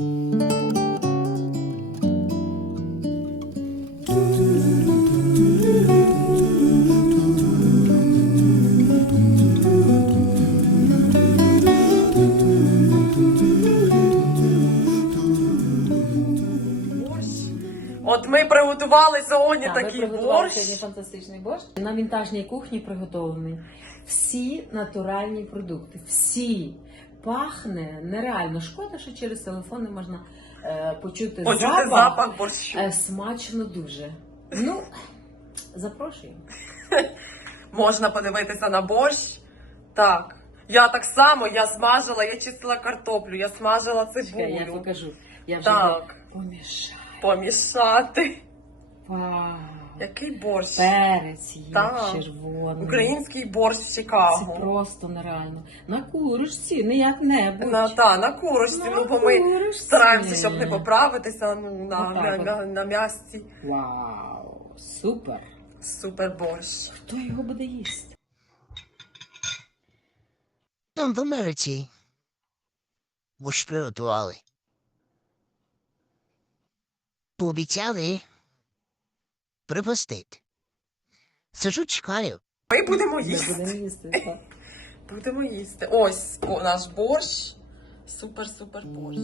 Борщ. От ми приготували сьогодні Так, ми такий приготували борщ. сьогодні фантастичний борщ. На вінтажній кухні приготовлений всі натуральні продукти. Всі. Пахне нереально. Шкода, що через телефон не можна е, почути, Почути запах. запах борщу. Е, смачно дуже. Ну, запрошуємо. Можна подивитися на борщ. Так. Я так само, я смажила, я чистила картоплю, я смажила Чекай, я покажу. Я вже Так. помішаю. Помішати. Вау. Який борщ? Перець є Так. червоний. Український борщ з Це просто нереально. На курочці, не як-небудь. На, та, на курочці, На ну бо ми курочці. стараємося, щоб не поправитися ну, на, Отак на, от. на, на м'ясці. Вау, супер. Супер борщ. Хто його буде їсти? Там в Америці. Бо ж приготували. Пообіцяли припустити. Сижу, чекаю. Ми будемо Ми їсти. будемо їсти. так. Будемо їсти. Ось о, наш борщ. Супер-супер борщ.